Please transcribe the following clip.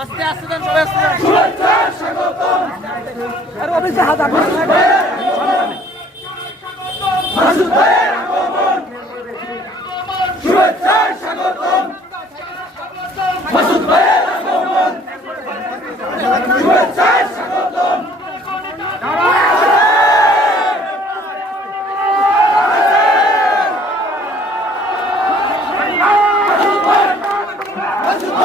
আস্তে আস্তে দেন সবাই আস্তে শুভেচ্ছা স্বাগতম আর অফিসে হাত আপনি মাসুদ ভাইয়ের আগমন শুভেচ্ছা স্বাগতম